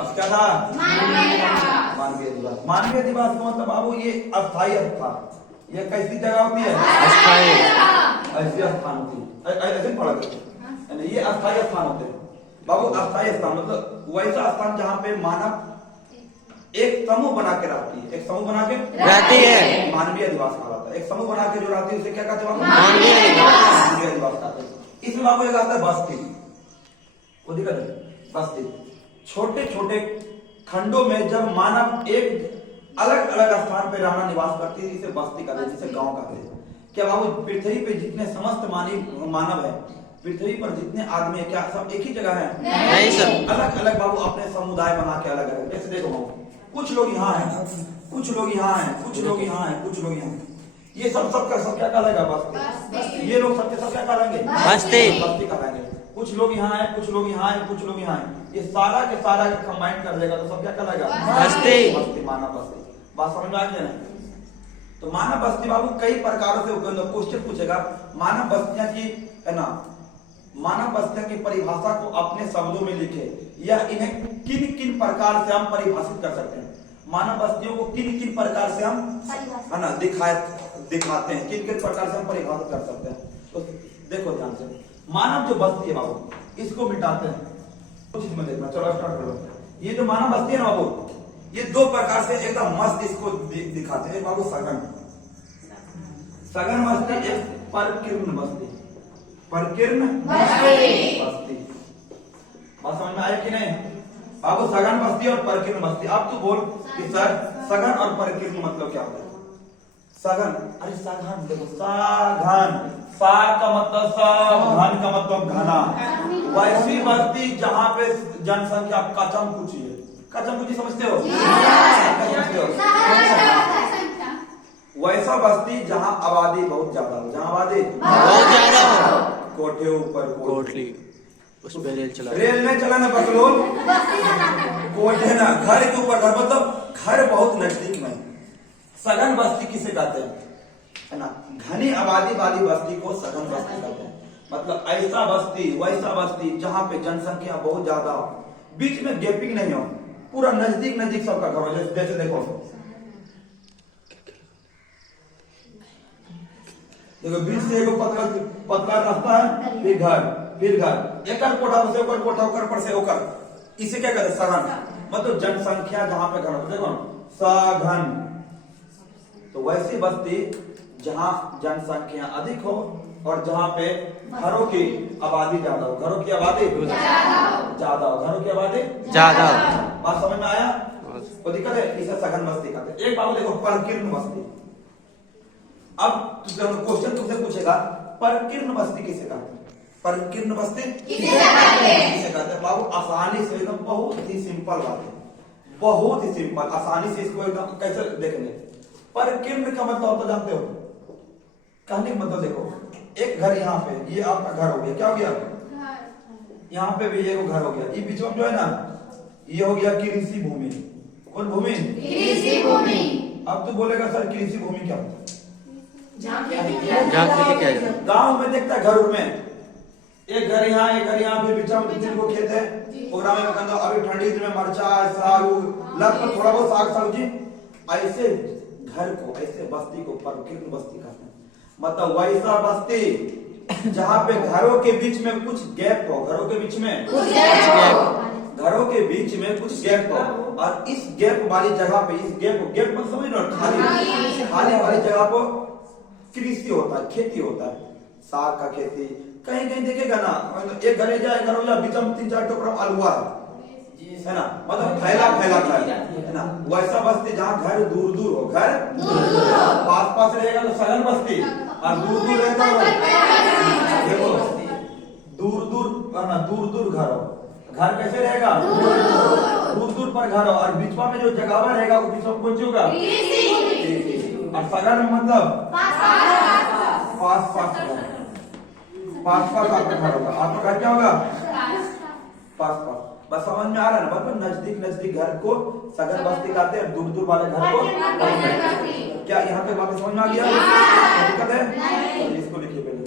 अधिवास। क्या था? मानवीय अधिवास। मानवीय अधिवास का मतलब बाबू ये अस्थायी स्थान। ये कैसी जगह होती है? अस्थायी। ऐसी स्थान होती है, ऐसे पढ़ा करते, ये अस्थायी स्थान होते हैं बाबू। अस्थायी स्थान मतलब वैसा स्थान जहाँ पे मानव एक समूह बना के रहती है, एक समूह बना के रहती है, मानवीय अधिवास कहलाता है। एक समूह बना के जो रहती है उसे क्या कहते हैं? मानवीय अधिवास। मानवीय अधिवास कहते हैं। इसमें बाबू एक आता है बस्ती। को दिक्कत है? बस्ती छोटे छोटे खंडों में जब मानव एक अलग अलग स्थान पे रहना निवास करती है, इसे बस्ती कहते हैं, जिसे गांव कहते हैं। क्या बाबू पृथ्वी पे जितने समस्त मानव है, पृथ्वी पर जितने आदमी है, क्या सब एक ही जगह है? नहीं सर, अलग अलग बाबू अपने समुदाय बना के अलग अलग। जैसे देखो बाबू, कुछ लोग यहाँ हैं, कुछ लोग यहाँ हैं, कुछ लोग यहाँ हैं, कुछ लोग यहाँ हैं। ये सब सबका सब क्या कहलाएगा? बस्ती। ये लोग सबके सब क्या कहलाएंगे? बस्ती। बस्ती कहलाएंगे। कुछ लोग यहाँ हैं, कुछ लोग यहाँ हैं, कुछ लोग यहाँ हैं, ये सारा के सारा कंबाइन कर देगा तो सब क्या कहलाएगा? बस्ती। बस्ती, मानव बस्ती। बात समझ में आ गया ना? तो मानव बस्ती बाबू कई प्रकारों से क्वेश्चन पूछेगा। मानव बस्तियां की है ना, मानव बस्तियों की परिभाषा को अपने शब्दों में लिखे, या इन्हें किन किन प्रकार से हम परिभाषित कर सकते हैं। मानव बस्तियों को किन किन प्रकार से हम है ना दिखाते हैं, किन किन प्रकार से हम परिभाषित कर सकते हैं। तो देखो ध्यान से, मानव जो बस्ती है बाबू, इसको मिटाते हैं। कुछ इसमें देखना, चलो स्टार्ट कर लो। ये जो मानव बस्ती है ना बाबू, ये दो प्रकार से एकदम मस्त इसको दिखाते हैं बाबू। सघन बस्ती, एक परकीर्ण बस्ती। परकीर्ण बस्ती, बात समझ में आया कि नहीं बाबू? सघन बस्ती और परकीर्ण बस्ती। अब तू बोल कि सर सघन और परकीर्ण मतलब क्या होता है? सघन, अरे सघन देखो, सघन, सा का मतलब सब, घन का मतलब घना। वैसी बस्ती जहाँ पे जनसंख्या कचम कुची है। कचम कुची समझते हो? वैसा बस्ती जहाँ आबादी बहुत ज्यादा हो, जहाँ आबादी बहुत ज्यादा हो, कोठे ऊपर कोठली, उस पे रेल नहीं चलाना बकलोल, कोठे ना, घर के ऊपर घर, मतलब घर बहुत नजदीक में। सघन बस्ती किसे कहते हैं? है ना, घनी आबादी वाली बस्ती को सघन बस्ती कहते हैं। मतलब ऐसा बस्ती, वैसा बस्ती जहाँ पे जनसंख्या बहुत ज्यादा हो, बीच में गैपिंग नहीं हो, पूरा नजदीक नजदीक सबका घर हो। जैसे देखो बीच से एक पतला रास्ता है, फिर घर, एक कोठा से ओकर, कोठा ओकर पर से ओकर, इसे क्या कहते हैं? सघन। मतलब जनसंख्या जहां पे घर, देखो सघन। तो वैसी बस्ती जहां जनसंख्या अधिक हो और जहां पे घरों की आबादी ज्यादा हो, घरों की आबादी ज्यादा हो, घरों की आबादी ज्यादा। बात समझ में आया? कोई दिक्कत है? इसे सघन बस्ती कहते हैं। एक बाबू देखो, परकीर्ण बस्ती। अब क्वेश्चन तुमसे पूछेगा, परकीर्ण बस्ती किसे कहते हैं? परकीर्ण बस्ती किसे कहते हैं बाबू? आसानी से, एकदम बहुत ही सिंपल बात है, बहुत ही सिंपल, आसानी से इसको एकदम कैसे देखेंगे। परकीर्ण का मतलब तो जानते हो? कहने का मतलब देखो, एक घर यहाँ पे, ये आपका घर हो गया, क्या हो गया? यहाँ पे भी एक घर हो गया, ये बीच में जो है ना, ये हो गया कृषि भूमि। कौन भूमि? कृषि भूमि। अब तू बोलेगा सर कृषि भूमि क्या होता है? जहाँ खेती किया जाता है। गाँव में देखता है घर में, एक घर यहाँ, एक घर यहाँ, फिर बीच में तीन को खेत है, प्रोग्राम में कहता अभी ठंडी दिन में मरचा, साग, लगभग थोड़ा बहुत साग सब्जी। ऐसे घर को, ऐसे बस्ती को परकीर्ण बस्ती कहते हैं। मतलब वैसा बस्ती जहाँ पे घरों के बीच में कुछ गैप हो, घरों के बीच में कुछ गैप हो, और इस गैप वाली जगह पे, इस गैप मत समझ लो, खाली वाली जगह को कृषि होता है, खेती होता है, साग का खेती। कहीं कहीं देखेगा ना, एक घरे जाए, घर हो जाए, बीच में 3-4 टोकरा अलुआ है ना, मतलब फैला है ना। वैसा बस्ती जहाँ घर दूर दूर हो, घर पास पास रहेगा तो सघन बस्ती, और दूर दूर रहेगा देखो दूर दूर घर हो। घर कैसे रहेगा? दूर दूर पर घर हो, और बीच में जो जगह रहेगा वो बीच में कौन सी होगा? और सघन मतलब पास पास आपका घर होगा। आपका घर क्या होगा? पास पास। बस समझ में आ रहा है ना? मतलब नजदीक घर को सघन बस्ती कहते हैं, दूर दूर वाले घर को। क्या यहाँ पे बात समझ में आ गया? दिक्कत है? इसको लिखिए पहले।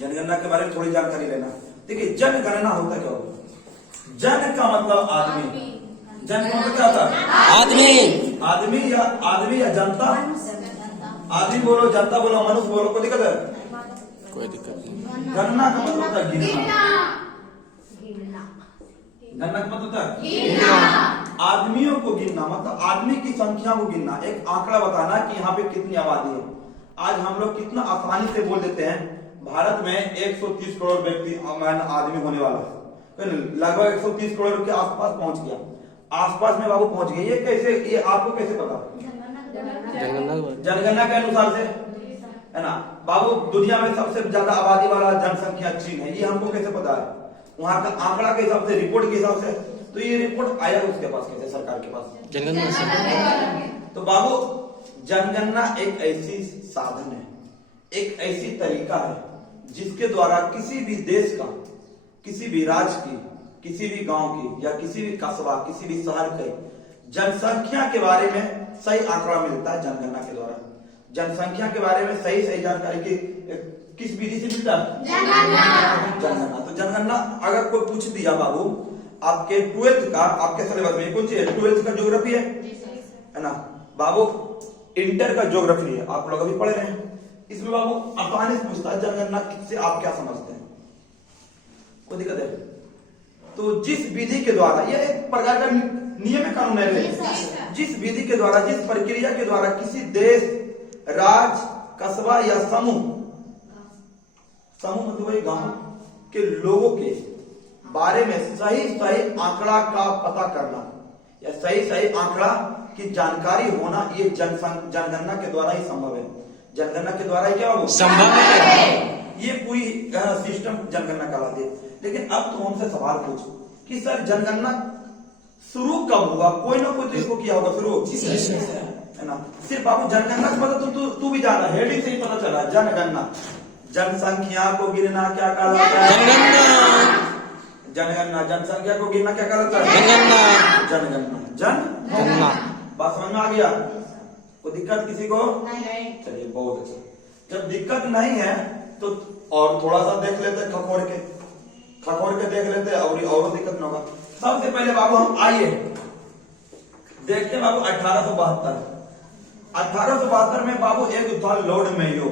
जनगणना के बारे में थोड़ी जानकारी लेना। देखिए जनगणना होता क्या होगा? जन का मतलब आदमी, जन का मतलब क्या होता है? आदमी। आदमी या जनता। आदमी बोलो, जनता बोलो, मनुष्य बोलो, कोई दिक्कत है? कोई दिक्कत नहीं। गणना का मतलब होता है गिनना। गणना का मतलब होता है आदमियों को गिनना, मतलब आदमी की संख्या को गिनना, एक आंकड़ा बताना कि यहाँ पे कितनी आबादी है। आज हम लोग कितना आसानी से बोल देते हैं भारत में 130 करोड़ व्यक्ति आदमी होने वाला है, लगभग 130 करोड़ के आसपास पहुंच गया, आसपास में बाबू पहुंच गए। ये कैसे, ये आपको कैसे पता? जनगणना के अनुसार से, है ना बाबू। दुनिया में सबसे ज्यादा आबादी वाला जनसंख्या चीन है, ये हमको कैसे पता है? वहां का आंकड़ा के हिसाब से, रिपोर्ट के हिसाब से। तो ये रिपोर्ट आया उसके पास कैसे? सरकार के पास, जनगणना से। तो बाबू जनगणना एक ऐसी साधन है, एक ऐसी तरीका है जिसके द्वारा किसी भी देश का, किसी भी राज्य की, किसी भी गांव की या किसी भी कस्बा, किसी भी शहर के जनसंख्या के बारे में सही आंकड़ा मिलता है जनगणना के द्वारा। जनसंख्या के बारे में सही सही जानकारी की किस विधि से मिलता है? जनगणना। तो जनगणना अगर कोई पूछ दिया बाबू, आपके 12th का, आपके सिलेबस में कौन सी है? 12th का ज्योग्राफी है ना बाबू। इंटर का ज्योग्राफी है, आप लोग अभी पढ़ रहे हैं। इसमें बाबू आसानी से पूछता है जनगणना से आप क्या समझते हैं, कोई दिक्कत है? तो जिस विधि के द्वारा, ये एक प्रकार का नियम कानून है, जिस विधि के द्वारा, जिस प्रक्रिया के द्वारा किसी देश, राज्य, कस्बा या समूह मतलब वही गांव के लोगों के बारे में सही सही आंकड़ा का पता करना या सही सही आंकड़ा की जानकारी होना, ये जनगणना के द्वारा ही संभव है। जनगणना के द्वारा ही क्या होगा? संभव है। ये पूरी सिस्टम जनगणना कहलाती है। लेकिन अब तुम हमसे सवाल पूछो कि सर जनगणना शुरू कब हुआ? कोई ना कोई तो इसको किया होगा शुरू, है ना। सिर्फ बाबू जनगणना से मतलब तू भी जाना, हेडिंग से ही पता चला। जनगणना, जनसंख्या को गिनना क्या कहलाता है? जनगणना। जनसंख्या को गिनना क्या कहलाता है? जनगणना। बात समझ में आ गया? कोई दिक्कत किसी को? चलिए बहुत अच्छा। जब दिक्कत नहीं है तो और थोड़ा सा देख लेते, खखोर के देख लेते और दिक्कत न होगा। सबसे पहले बाबू हम आइए देखते हैं बाबू 1872 में बाबू एक था लॉर्ड मेयो।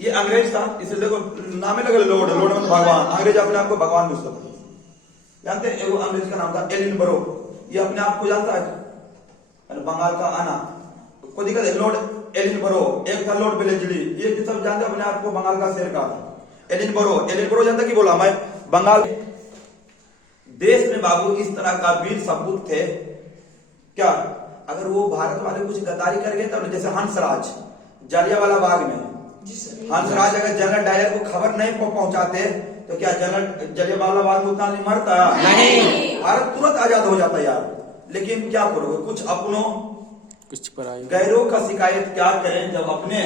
ये अंग्रेज था, इसे देखो नाम ही लगा लॉर्ड मतलब भगवान। अंग्रेज अपने आप को भगवान पूछता था, जानते हैं? एगो अंग्रेज का नाम था एलिनबरो। ये अपने आप को जानता है, बंगाल का आना, कोई दिक्कत है? लॉर्ड एलिनबरो। एक था लॉर्ड वेलेस्ली, ये सब जानते अपने आप को बंगाल का शेर का था। एलिनबरो जानता कि बोला मैं बंगाल देश में बाबू इस तरह का वीर सपूत थे क्या? अगर वो भारत वाले कुछ गद्दारी कर गए तो जैसे हंसराज जलियांवाला बाग में, हंसराज अगर जनरल डायर को खबर नहीं पहुंचाते तो क्या जनरल जलियांवाला बाग में उतना नहीं मरता? नहीं, भारत तुरंत आजाद हो जाता यार। लेकिन क्या करोगे, कुछ अपनों कुछ पराई गैरों का शिकायत क्या करें जब अपने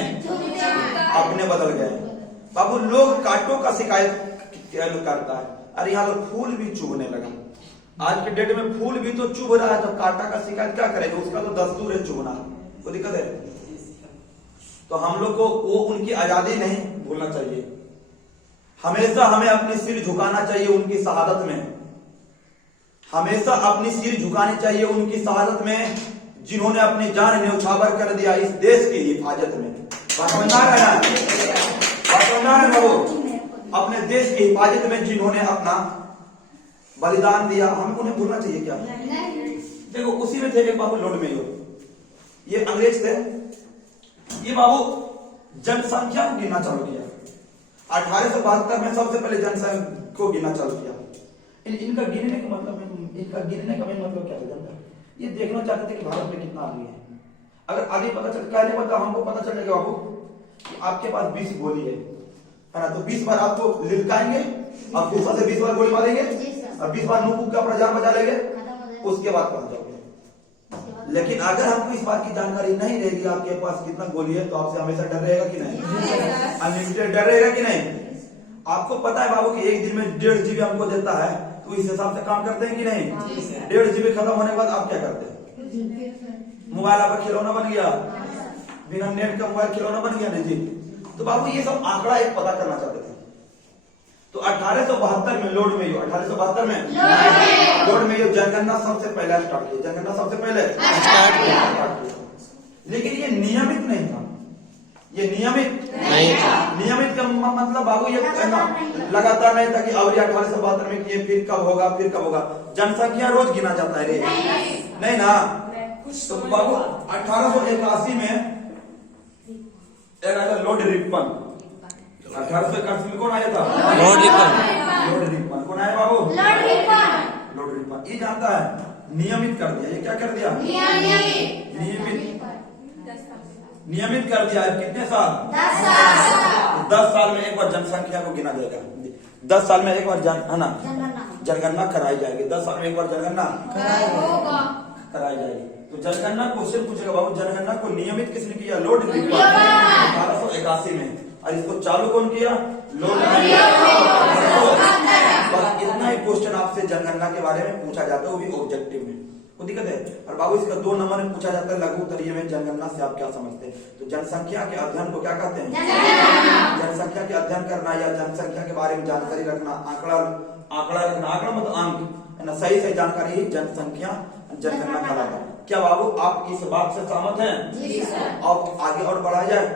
बदल गए। बाबू लोग कांटों का शिकायत करता है, अरे यहाँ तो फूल भी चुभने लगा। आज के डेट में फूल भी तो चुभ रहा है, तो कांटा का शिकायत क्या करेगा? उसका तो दस्तूर है चुभना, कोई दिक्कत है? तो हम लोग को वो उनकी आजादी नहीं भूलना चाहिए। हमेशा हमें अपनी सिर झुकाना चाहिए उनकी शहादत में, हमेशा अपनी सिर झुकानी चाहिए उनकी शहादत में, जिन्होंने अपनी जान न्यौछावर कर दिया इस देश की हिफाजत में। अपने देश की हिफाजत में जिन्होंने अपना बलिदान दिया, हमें उन्हें भूलना चाहिए क्या? देखो उसी में थे एक बाबू लॉर्ड मेयो, ये अंग्रेज थे। ये बाबू जनसंख्या को गिनना चालू किया 1872 में। सबसे पहले जनसंख्या को गिनना चालू किया। इनका गिनने का मतलब क्या था जानते हैं? ये देखना चाहते थे कि भारत में कितना आदमी है। अगर आदमी पता चल कहने मतलब हमको पता चलेगा बाबू कि आपके पास 20 गोली है ना, तो 20 बार आपको लिलकाएंगे, आप ऊपर से 20 बार गोली मारेंगे और 20 बार मुंह का अपना जान बचा लेंगे, उसके बाद पहुंच जाओगे। लेकिन अगर हमको इस बात की जानकारी नहीं रहेगी आपके पास कितना गोली है, तो आपसे हमेशा डर रहेगा कि नहीं? अनलिमिटेड डर रहेगा कि नहीं? आपको पता है बाबू कि एक दिन में 1.5 GB हमको देता है, तो इस हिसाब से काम करते हैं कि नहीं? 1.5 GB खत्म होने के बाद आप क्या करते हैं? मोबाइल आपका खिलौना बन गया, बिना नेट का मोबाइल खिलौना बन गया नहीं जी। तो बाबू ये सब आंकड़ा एक पता करना चाहते थे। तो 1872 में लोड में 1872 में लोड में जनगणना सबसे पहले स्टार्ट किया, जनगणना सबसे पहले स्टार्ट किया। लेकिन ये नियमित नहीं था, ये नियमित नहीं था। नियमित का मतलब बाबू ये लगातार नहीं था कि अवरी 1872 में किए, फिर कब होगा, फिर कब होगा। जनसंख्या रोज गिना जाता है रे, नहीं ना। तो बाबू 1881 में लॉर्ड रिपन, 1881 में कौन आया था? Lord Ripon. लॉर्ड रिपन कौन आया बाबू? Lord Ripon. ये जानता है नियमित कर दिया, ये क्या कर दिया? नियमित कर दिया है। कितने साल? 10 साल में एक बार जनसंख्या को गिना जाएगा, 10 साल में एक बार है ना जनगणना कराई जाएगी, 10 साल में एक बार जनगणना कराई जाएगी। तो जनगणना क्वेश्चन पूछेगा बाबू, जनगणना को नियमित किसने किया? लॉर्ड रिपन 1881 में। और इसको चालू कौन किया? Lord Ripon. बस इतना ही क्वेश्चन आपसे जनगणना के बारे में पूछा जाता है, वो भी ऑब्जेक्टिव में, कोई दिक्कत है। और बाबू इसका 2 नंबर में पूछा जाता है लघु उत्तरीय में, जनगणना से आप क्या समझते हैं? तो जनसंख्या के अध्ययन को क्या कहते हैं? जनसंख्या के अध्ययन करना या जनसंख्या के बारे में जानकारी रखना, आंकड़ा रखना, आंकड़ा मतलब अंक है ना, सही जानकारी ही जनसंख्या जनगणना कहलाता है। क्या बाबू आप इस बात से सहमत हैं? अब आगे और बढ़ाया जाए।